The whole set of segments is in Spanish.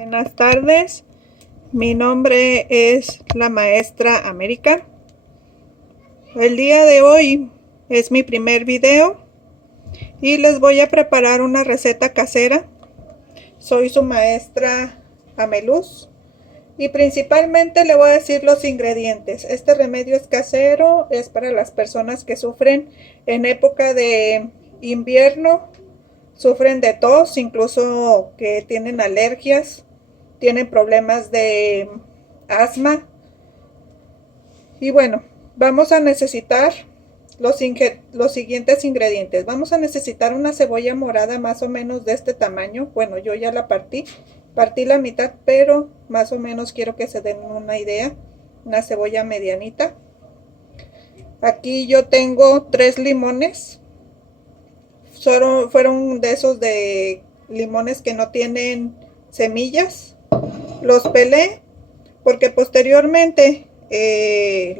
Buenas tardes, mi nombre es la maestra América. El día de hoy es mi primer video y les voy a preparar una receta casera. Soy su maestra Ameluz y principalmente le voy a decir los ingredientes. Este remedio es casero, es para las personas que sufren en época de invierno, sufren de tos, incluso que tienen alergias, tienen problemas de asma. Y bueno, vamos a necesitar los siguientes ingredientes. Vamos a necesitar una cebolla morada más o menos de este tamaño. Bueno, yo ya la partí la mitad, pero más o menos quiero que se den una idea. Una cebolla medianita. Aquí yo tengo 3 limones. Fueron de esos de limones que no tienen semillas. Los pelé porque posteriormente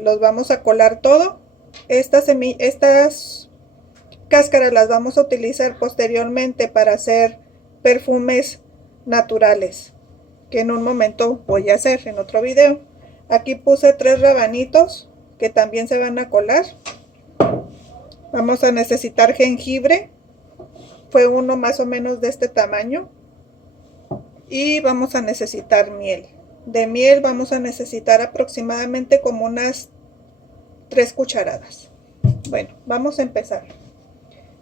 los vamos a colar todo. Estas cáscaras las vamos a utilizar posteriormente para hacer perfumes naturales, que en un momento voy a hacer en otro video. Aquí puse 3 rabanitos que también se van a colar. Vamos a necesitar jengibre, fue uno más o menos de este tamaño. Y vamos a necesitar miel. De miel vamos a necesitar aproximadamente como unas 3 cucharadas. Bueno, vamos a empezar.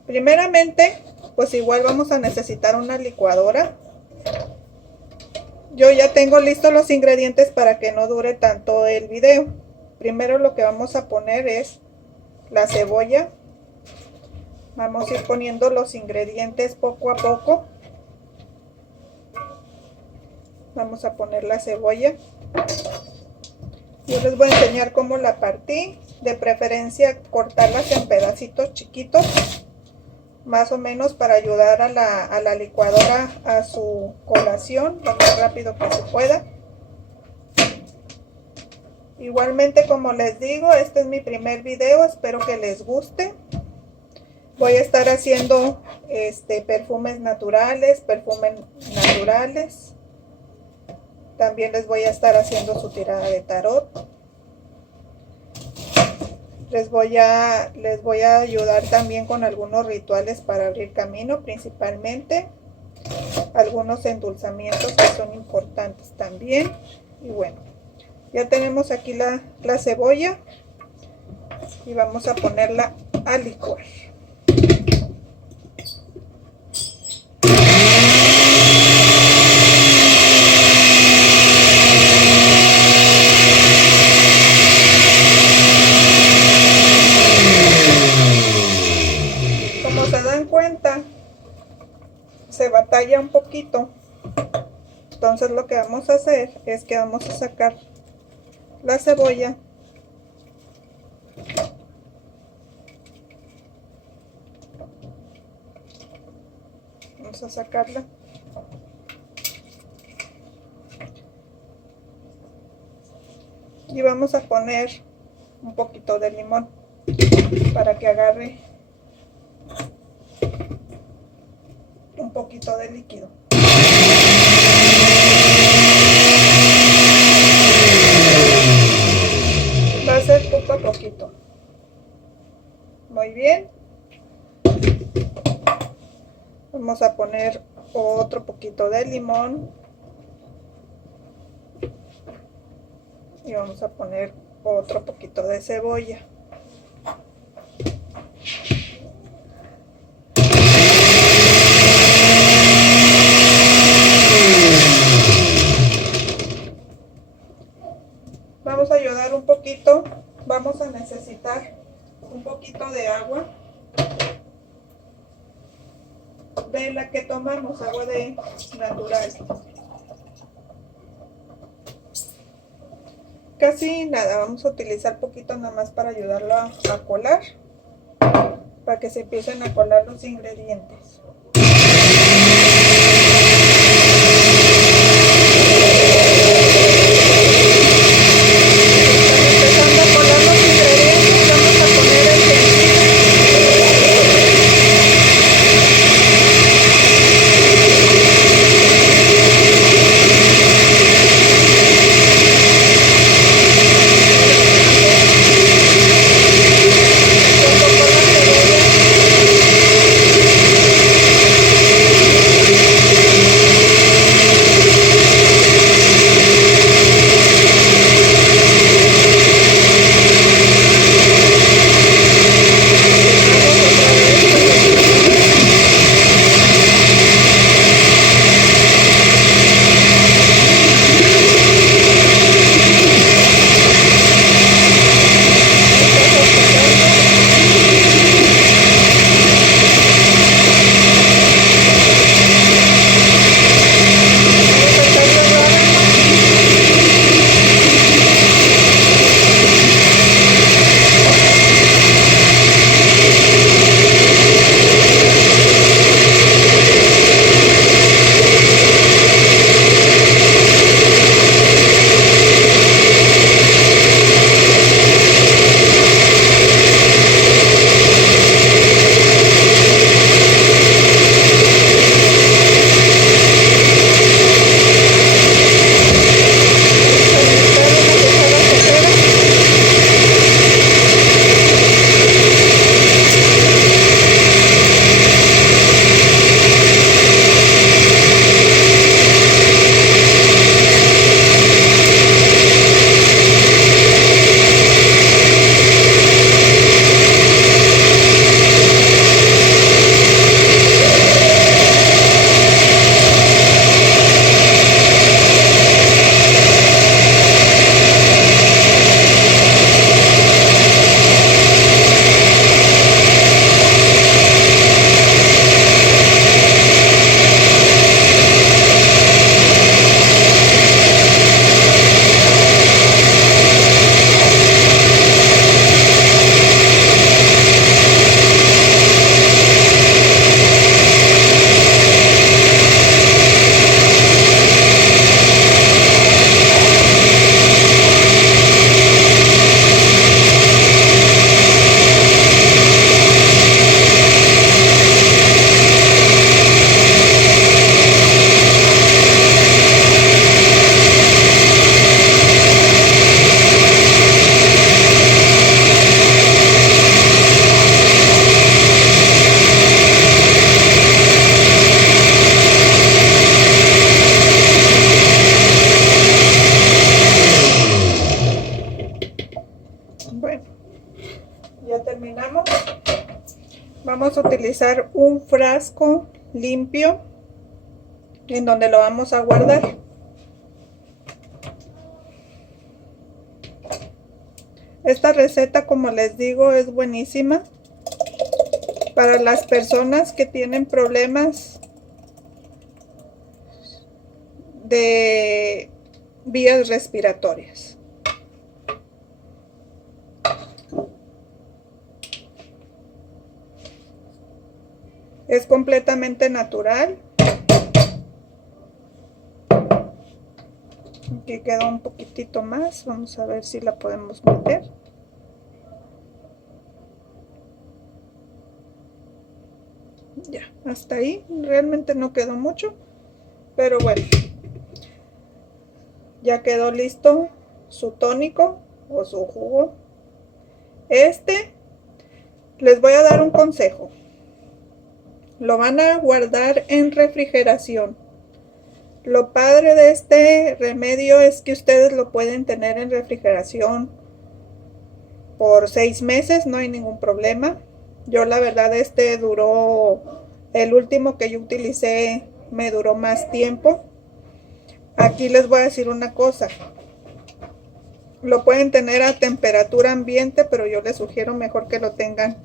Primeramente, pues igual vamos a necesitar una licuadora. Yo ya tengo listos los ingredientes para que no dure tanto el video. Primero lo que vamos a poner es la cebolla. Vamos a ir poniendo los ingredientes poco a poco. Vamos a poner la cebolla. Yo les voy a enseñar cómo la partí. De preferencia cortarlas en pedacitos chiquitos, más o menos para ayudar a la licuadora a su colación lo más rápido que se pueda. Igualmente, como les digo, este es mi primer video, espero que les guste. Voy a estar haciendo perfumes naturales. También les voy a estar haciendo su tirada de tarot. Les voy a ayudar también con algunos rituales para abrir camino, principalmente. Algunos endulzamientos que son importantes también. Y bueno, ya tenemos aquí la cebolla. Y vamos a ponerla a licuar. Se batalla un poquito, entonces lo que vamos a hacer es que vamos a sacar la cebolla vamos a sacarla y vamos a poner un poquito de limón para que agarre un poquito de líquido. Va a ser poco a poquito. Muy bien. Vamos a poner otro poquito de limón. Y vamos a poner otro poquito de cebolla. Vamos a ayudar un poquito. Vamos a necesitar un poquito de agua, de la que tomamos, agua de natural. Casi nada, vamos a utilizar poquito nada más para ayudarlo a colar, para que se empiecen a colar los ingredientes. utilizar un frasco limpio en donde lo vamos a guardar. Esta receta, como les digo, es buenísima para las personas que tienen problemas de vías respiratorias. Es completamente natural. Aquí quedó un poquitito más. Vamos a ver si la podemos meter. Ya, hasta ahí. Realmente no quedó mucho, pero bueno. Ya quedó listo su tónico o su jugo. Les voy a dar un consejo. Lo van a guardar en refrigeración. Lo padre de este remedio es que ustedes lo pueden tener en refrigeración por 6 meses, no hay ningún problema. Yo la verdad duró, el último que yo utilicé me duró más tiempo. Aquí les voy a decir una cosa. Lo pueden tener a temperatura ambiente, pero yo les sugiero mejor que lo tengan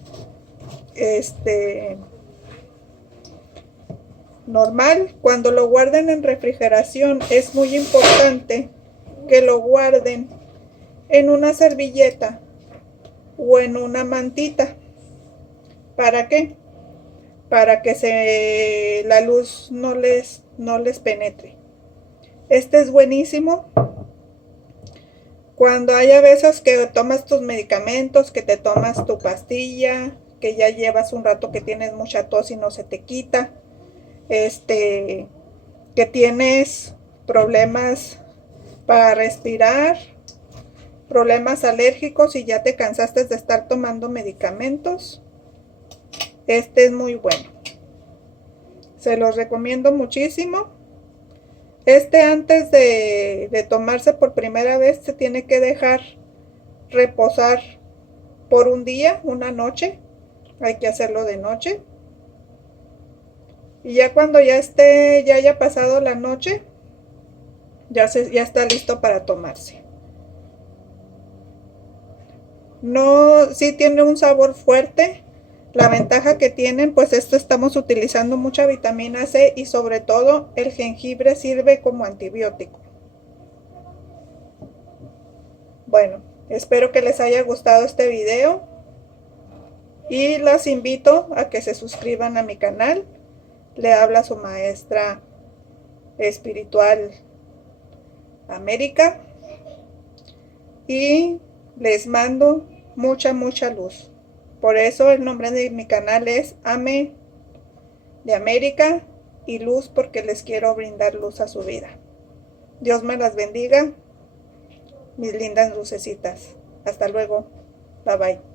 normal. Cuando lo guarden en refrigeración es muy importante que lo guarden en una servilleta o en una mantita. ¿Para qué? Para que la luz no les penetre. Este es buenísimo cuando hay a veces que tomas tus medicamentos, que te tomas tu pastilla, que ya llevas un rato que tienes mucha tos y no se te quita, que tienes problemas para respirar, problemas alérgicos y ya te cansaste de estar tomando medicamentos. Este es muy bueno. Se los recomiendo muchísimo. Antes de tomarse por primera vez se tiene que dejar reposar por un día, una noche. Hay que hacerlo de noche. Y ya cuando ya haya pasado la noche, ya está listo para tomarse. No, sí tiene un sabor fuerte. La ventaja que tienen, pues estamos utilizando mucha vitamina C y sobre todo el jengibre sirve como antibiótico. Bueno, espero que les haya gustado este video y las invito a que se suscriban a mi canal. Le habla su maestra espiritual América y les mando mucha luz. Por eso el nombre de mi canal es Ame de América y Luz, porque les quiero brindar luz a su vida. Dios me las bendiga, mis lindas lucecitas. Hasta luego. Bye bye.